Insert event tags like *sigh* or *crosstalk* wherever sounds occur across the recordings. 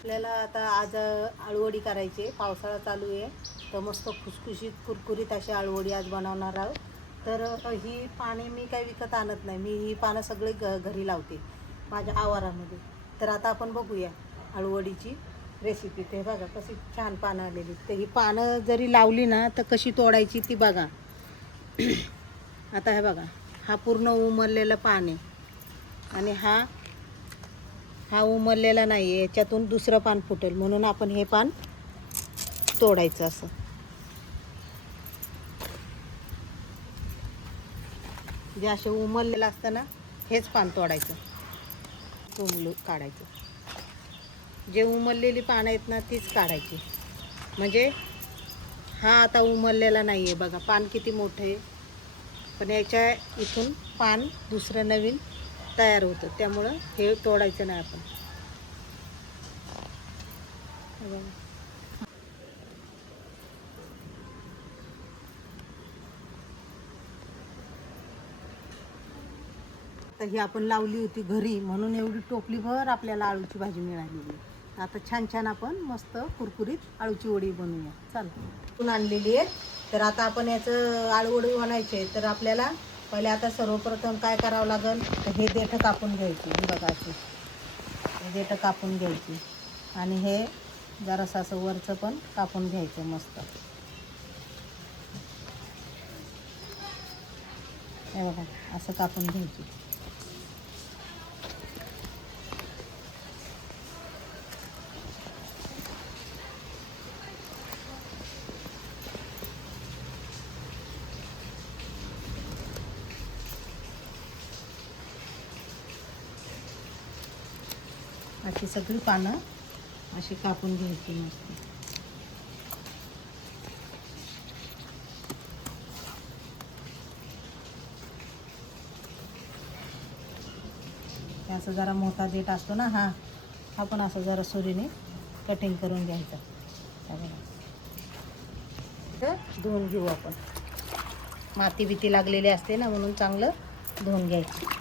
आपल्याला आता आज आळूवडी करायची आहे. पावसाळा चालू आहे. तर मस्त खुसखुशीत कुरकुरीत अशी आळूवडी आज बनवणार आहोत. तर ही पाने मी काही विकत आणत नाही. मी ही पानं सगळी घ घरी लावते माझ्या आवारामध्ये. तर आता आपण बघूया आळूवडीची रेसिपी ते बघा कशी छान पानं आलेली तर ही पानं जरी लावली ना तर कशी तोडायची ती बघा. *clears throat* आता हे बघा. हा पूर्ण उमरलेलं पान आहे. आणि हा हा उमरलेला नाही आहे याच्यातून दुसरं पान फुटेल. म्हणून आपण हे पान तोडायचं असं. जे असे उमरलेलं असतं ना हेच पान तोडायचं. उमलू काढायचं. जे उमरलेली पानं आहेत ना तीच काढायची. म्हणजे हा आता उमरलेला नाही आहे बघा पान किती मोठं आहे. पण याच्या इथून पान दुसरं नवीन तयार होतं. त्यामुळं हे तोडायचं नाही आपण. तर ही आपण लावली होती घरी म्हणून एवढी टोपलीभर आपल्याला आळूची भाजी मिळालेली आता छान छान आपण मस्त कुरकुरीत आळूची वडी बनवूया. चाल. आणलेली आहे तर आता आपण याचं आळू वडी बनायची आहे. तर आपल्याला पहिले आता सर्वप्रथम काय करावं लागेल? तर हे देठं कापून घ्यायची बघाची हे देठं कापून घ्यायची. आणि हे जरासं असं वरचं पण कापून घ्यायचं मस्त. हे बघा असं कापून घ्यायची. अशी सगळी पानं अशी कापून घ्यायची मस्त. असं जरा मोठा देठ असतो ना हा हा पण असं जरा सुरीने कटिंग करून घ्यायचा. तर धुवून घेऊ आपण. माती बिती लागलेली असते ना म्हणून चांगलं धुवून घ्यायचं.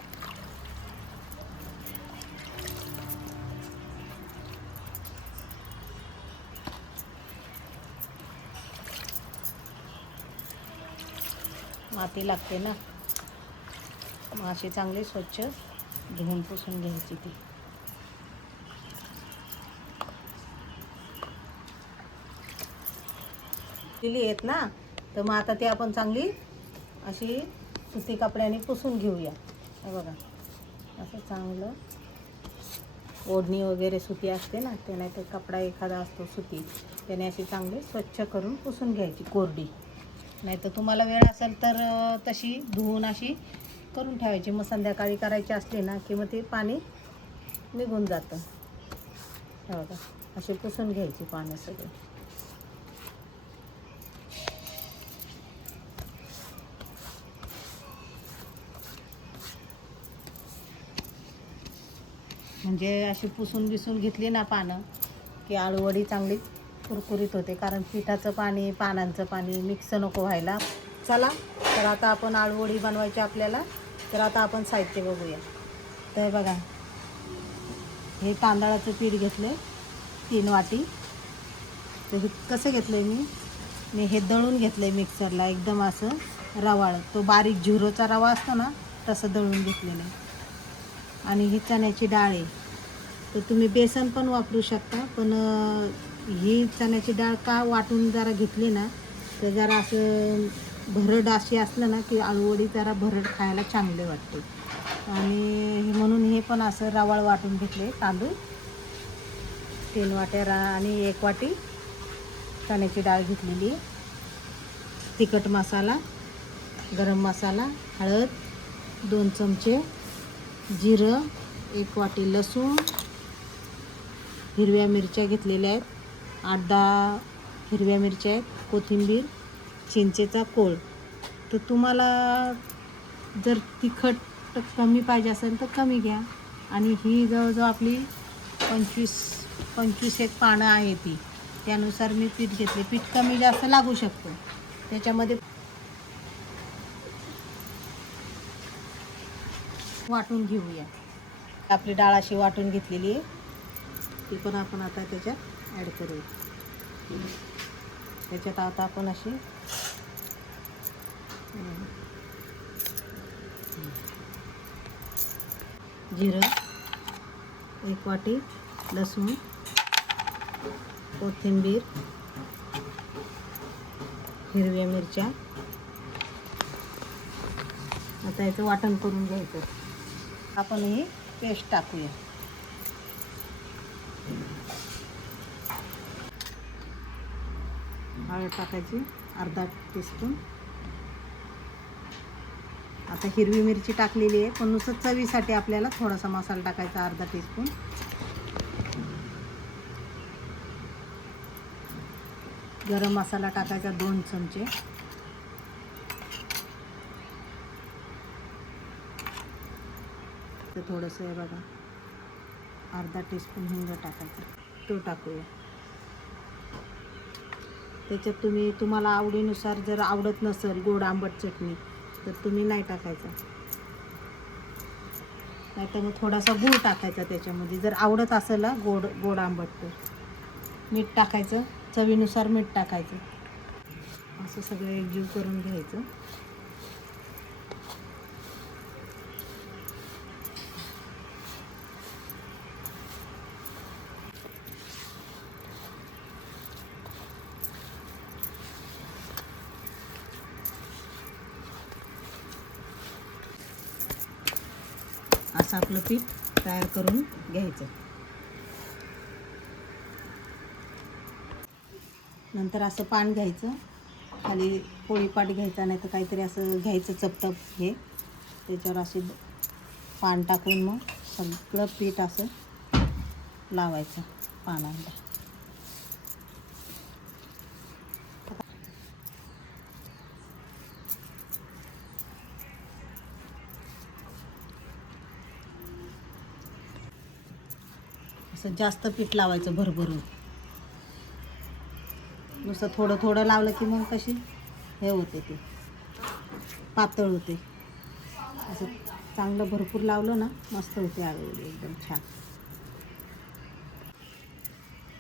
माती लागते ना. मग अशी चांगली स्वच्छ धुवून पुसून घ्यायची ती. दिली आहेत ना तर मग आता ती आपण चांगली अशी सुती कपड्याने पुसून घेऊया. हे बघा असं चांगलं ओढणी वगैरे सुती असते ना ते नाही तर कपडा एखादा असतो सुती त्याने अशी चांगली स्वच्छ करून पुसून घ्यायची कोरडी. नाही तर तुम्हाला वेळ असेल तर तशी धुवून अशी करून ठेवायची. मग संध्याकाळी करायची असली ना की मग ते पाणी निघून जातं. हे बघा अशी पुसून घ्यायची पानं सगळे. म्हणजे अशी पुसून बिसून घेतली ना पानं की आळूवडी चांगली कुरकुरीत होते कारण पिठाचं पाणी पानांचं पाणी मिक्स नको व्हायला. चला तर आता आपण आळूवडी बनवायची आपल्याला. तर आता आपण साहित्य बघूया. तर बघा हे तांदळाचं पीठ घेतलं आहे तीन वाटी. तर हे कसं घेतलं आहे मी? मी हे दळून घेतलं आहे मिक्सरला एकदम असं रवाळ. तो बारीक झुरोचा रवा असतो ना तसं दळून घेतलेलं आहे. आणि ही चण्याची डाळ आहे. तर तुम्ही बेसन पण वापरू शकता पण ही चण्याची डाळ का वाटून जरा घेतली ना तर जरा असं भरड अशी असलं ना की आळूवडी जरा भरड खायला चांगले वाटते. आणि हे म्हणून हे पण असं रवाळ वाटून घेतले तांदूळ. तीन वाट्या रा आणि एक वाटी चण्याची डाळ घेतलेली. तिखट मसाला गरम मसाला हळद दोन चमचे जिरं एक वाटी लसूण हिरव्या मिरच्या घेतलेल्या आहेत. आठ दहा हिरव्या मिरच्या आहेत कोथिंबीर चिंचेचा कोळ. तर तुम्हाला जर तिखट कमी पाहिजे असेल तर कमी घ्या. आणि ही जवळजवळ आपली पंचवीस पंचवीस एक पानं आहे ती. त्यानुसार मी पीठ घेतले. पीठ कमी जास्त लागू शकतो. त्याच्यामध्ये वाटून घेऊया. आपली डाळ अशी वाटून घेतलेली आहे. ती पण आपण आता त्याच्यात ॲड करू. त्याच्यात आता आपण अशी जिरं एक वाटी लसूण कोथिंबीर हिरव्या मिरच्या. आता याचं वाटण करून घ्यायचं. आपण ही पेस्ट टाकूया. हळद टाकायची अर्धा टीस्पून. आता हिरवी मिरची टाकलेली आहे पण नुसतं चवीसाठी आपल्याला थोडासा मसाला टाकायचा अर्धा टीस्पून. गरम मसाला टाकायचा दोन चमचे. तर थोडंसं आहे बघा अर्धा टीस्पून हिंग टाकायचा. तो टाकूया. त्याच्यात तुम्ही तुम्हाला आवडीनुसार जर आवडत नसेल गोड आंबट चटणी तर तुम्ही नाही टाकायचा. नाही तर मग थोडासा गूळ टाकायचा त्याच्यामध्ये. जर आवडत असेल गोड गोड आंबट तर. मीठ टाकायचं चवीनुसार मीठ टाकायचं. असं सगळं एकजीव करून घ्यायचं. असं आपलं पीठ तयार करून घ्यायचं. नंतर असं पान घ्यायचं. खाली पोळीपाट घ्यायचा नाही तर काहीतरी असं घ्यायचं चपटप हे. त्याच्यावर असे पान टाकून मग सगळं पीठ असं लावायचं पानांना असं जास्त पीठ लावायचं भरभरून. नुसतं थोडं थोडं लावलं की मग कशी हे होते ते. पातळ होते. असं चांगलं भरपूर लावलं ना मस्त होते आळूवडी एकदम छान.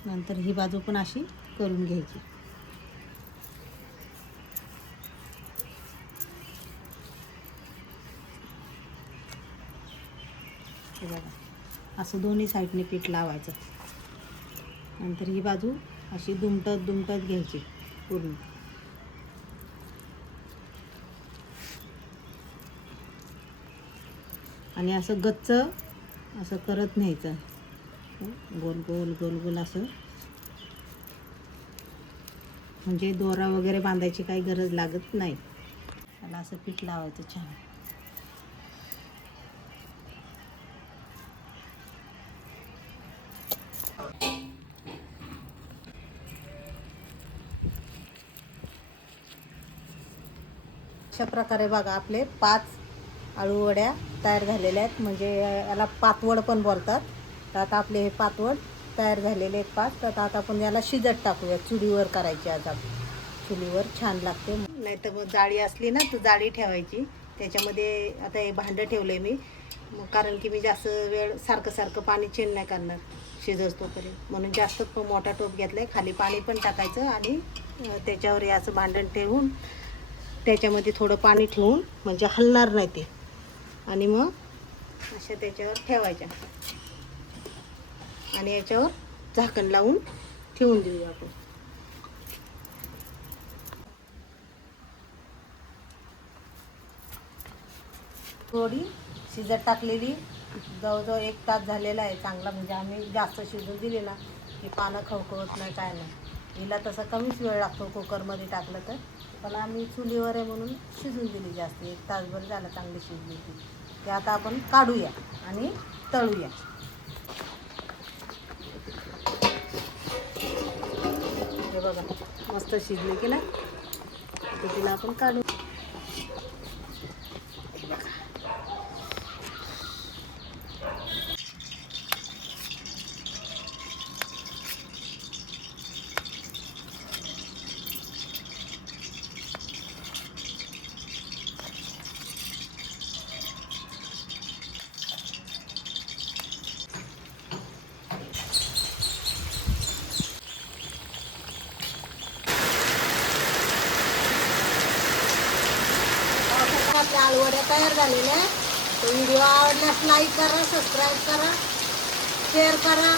नंतर ही बाजू पण अशी करून घ्यायची. बघा. असं दोन्ही साईडने पीठ लावायचं. नंतर ही बाजू अशी दुमटत दुमटत घ्यायची पूर्ण. आणि असं गच्च असं करत न्यायचं. गोल गोल गोल गोल असं. म्हणजे दोरा वगैरे बांधायची काही गरज लागत नाही. त्याला असं पीठ लावायचं छान. अशा प्रकारे बघा आपले पाच अळूवड्या तयार झालेल्या आहेत. म्हणजे याला पातवड पण बोलतात. तर आता आपले हे पातवड तयार झालेले आहेत पाच. तर आता आपण याला शिजत टाकूया चुलीवर करायची आज आपण. चुलीवर छान लागते. नाही तर मग जाळी असली ना तर जाळी ठेवायची. त्याच्यामध्ये आता हे भांडं ठेवलं आहे मी. मग कारण की मी जास्त वेळ सारखं सारखं पाणी चेंज नाही करणार. शिजवतो तोपर्यंत म्हणून जास्त मोठा टोप घेतला आहे खाली पाणी पण टाकायचं आणि त्याच्यावर हे असं भांडण ठेवून त्याच्यामध्ये थोडं पाणी ठेवून म्हणजे हलणार नाही ते. आणि मग अशा त्याच्यावर ठेवायच्या. आणि याच्यावर झाकण लावून ठेवून देऊ आपण. थोडी शिजत टाकलेली जवळजवळ एक तास झालेला आहे चांगला म्हणजे आम्ही जास्त शिजून दिली ना की पानं खवखवत नाही काय नाही. हिला तसा कमीच वेळ लागतो कुकरमध्ये टाकलं तर. पण आम्ही चुलीवर आहे म्हणून शिजून दिली जास्त. एक तासभर झालं चांगली शिजली ती ते आता आपण काढूया आणि तळूया. हे बघा मस्त शिजली की नाही? तिला आपण काढू तयार झालेल्या आहे. तर व्हिडिओ आवडल्यास लाईक करा सबस्क्राईब करा शेअर करा.